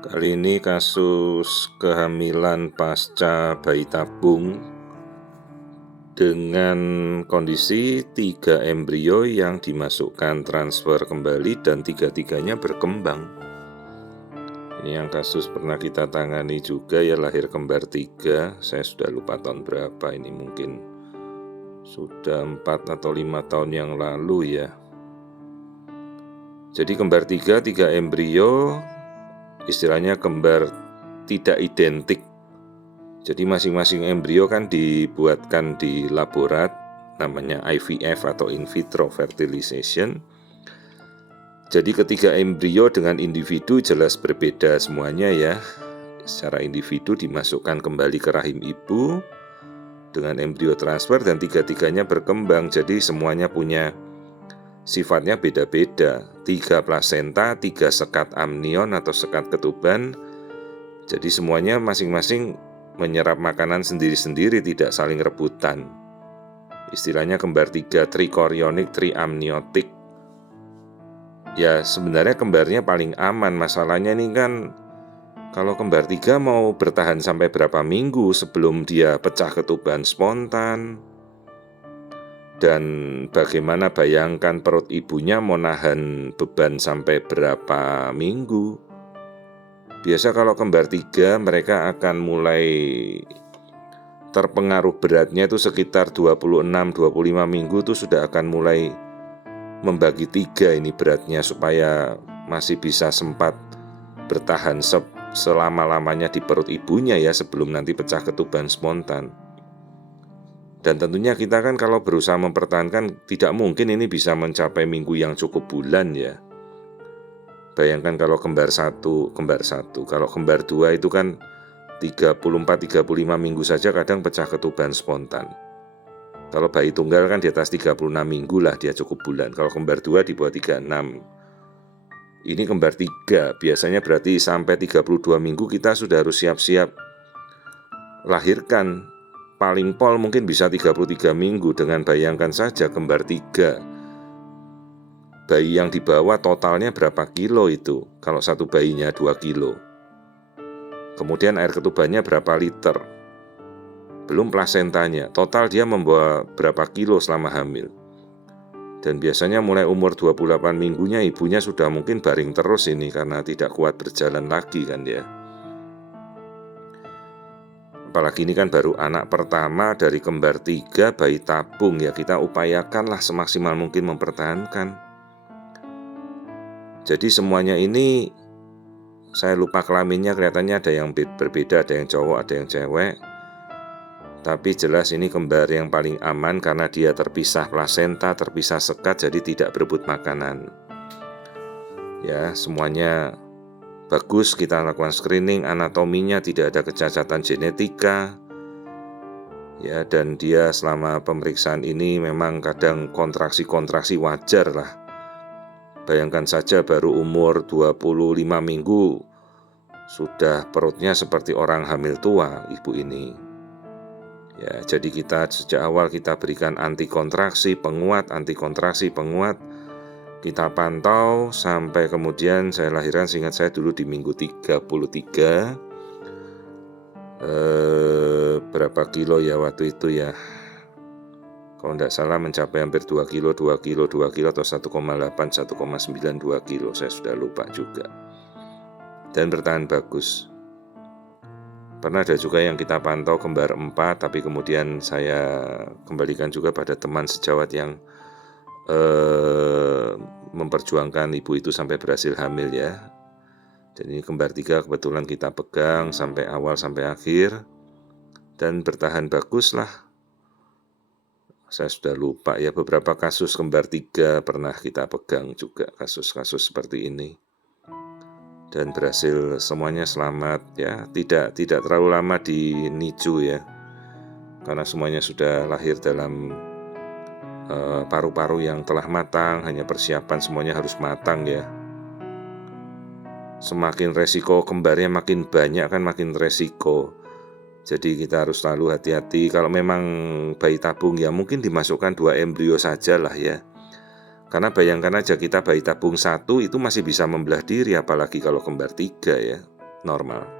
Kali ini kasus kehamilan pasca bayi tabung dengan kondisi 3 embrio yang dimasukkan transfer kembali dan tiga-tiganya berkembang. Ini yang kasus pernah kita tangani juga ya, lahir kembar 3. Saya sudah lupa tahun berapa, ini mungkin sudah 4 atau 5 tahun yang lalu ya. Jadi kembar 3 embrio, istilahnya kembar tidak identik. Jadi masing-masing embrio kan dibuatkan di laborat, namanya IVF atau in vitro fertilization. Jadi ketiga embrio dengan individu jelas berbeda semuanya ya. Secara individu dimasukkan kembali ke rahim ibu dengan embrio transfer dan tiga-tiganya berkembang. Jadi semuanya punya sifatnya beda-beda. 3 plasenta, 3 sekat amnion atau sekat ketuban. Jadi semuanya masing-masing menyerap makanan sendiri-sendiri, tidak saling rebutan. Istilahnya kembar 3 trikorionik, triamniotik. Ya sebenarnya kembarnya paling aman. Masalahnya ini kan kalau kembar 3 mau bertahan sampai berapa minggu sebelum dia pecah ketuban spontan. Dan bagaimana bayangkan perut ibunya mau nahan beban sampai berapa minggu. Biasa kalau kembar 3 mereka akan mulai terpengaruh beratnya itu sekitar 26-25 minggu itu sudah akan mulai membagi 3 ini beratnya supaya masih bisa sempat bertahan selama-lamanya di perut ibunya ya sebelum nanti pecah ketuban spontan. Dan tentunya kita kan kalau berusaha mempertahankan tidak mungkin ini bisa mencapai minggu yang cukup bulan ya. Bayangkan kalau kembar 1, kalau kembar 2 itu kan 34-35 minggu saja kadang pecah ketuban spontan. Kalau bayi tunggal kan di atas 36 minggu lah dia cukup bulan. Kalau kembar 2 di bawah 36. Ini kembar 3 biasanya berarti sampai 32 minggu kita sudah harus siap-siap lahirkan. Paling pol mungkin bisa 33 minggu. Dengan bayangkan saja kembar 3. Bayi yang dibawa totalnya berapa kilo itu? Kalau satu bayinya 2 kilo. Kemudian air ketubannya berapa liter? Belum plasentanya. Total dia membawa berapa kilo selama hamil. Dan biasanya mulai umur 28 minggunya ibunya sudah mungkin baring terus ini karena tidak kuat berjalan lagi kan ya. Apalagi ini kan baru anak pertama dari kembar 3 bayi tabung ya, kita upayakanlah semaksimal mungkin mempertahankan. Jadi semuanya ini saya lupa kelaminnya, kelihatannya ada yang berbeda, ada yang cowok, ada yang cewek. Tapi jelas ini kembar yang paling aman karena dia terpisah plasenta, terpisah sekat, jadi tidak berebut makanan. Ya, semuanya bagus, kita lakukan screening, anatominya tidak ada kecacatan genetika. Ya, dan dia selama pemeriksaan ini memang kadang kontraksi-kontraksi wajar lah. Bayangkan saja baru umur 25 minggu sudah perutnya seperti orang hamil tua ibu ini. Ya, jadi kita sejak awal kita berikan anti kontraksi penguat. Kita pantau sampai kemudian saya lahiran, seingat saya dulu di minggu 33. Berapa kilo ya waktu itu ya? Kalau tidak salah mencapai hampir 2 kilo atau 1,8, 1,92 kilo. Saya sudah lupa juga. Dan bertahan bagus. Pernah ada juga yang kita pantau kembar 4, tapi kemudian saya kembalikan juga pada teman sejawat yang memperjuangkan ibu itu sampai berhasil hamil ya. Dan ini kembar 3 kebetulan kita pegang sampai awal sampai akhir dan bertahan bagus lah. Saya sudah lupa ya, beberapa kasus kembar 3 pernah kita pegang juga, kasus-kasus seperti ini. Dan berhasil semuanya selamat ya, tidak terlalu lama di NICU ya, karena semuanya sudah lahir dalam paru-paru yang telah matang, hanya persiapan semuanya harus matang ya. Semakin resiko kembarnya makin banyak kan makin resiko, jadi kita harus selalu hati-hati. Kalau memang bayi tabung ya mungkin dimasukkan 2 embrio saja lah ya. Karena bayangkan aja kita bayi tabung 1 itu masih bisa membelah diri, apalagi kalau kembar 3 ya. normal.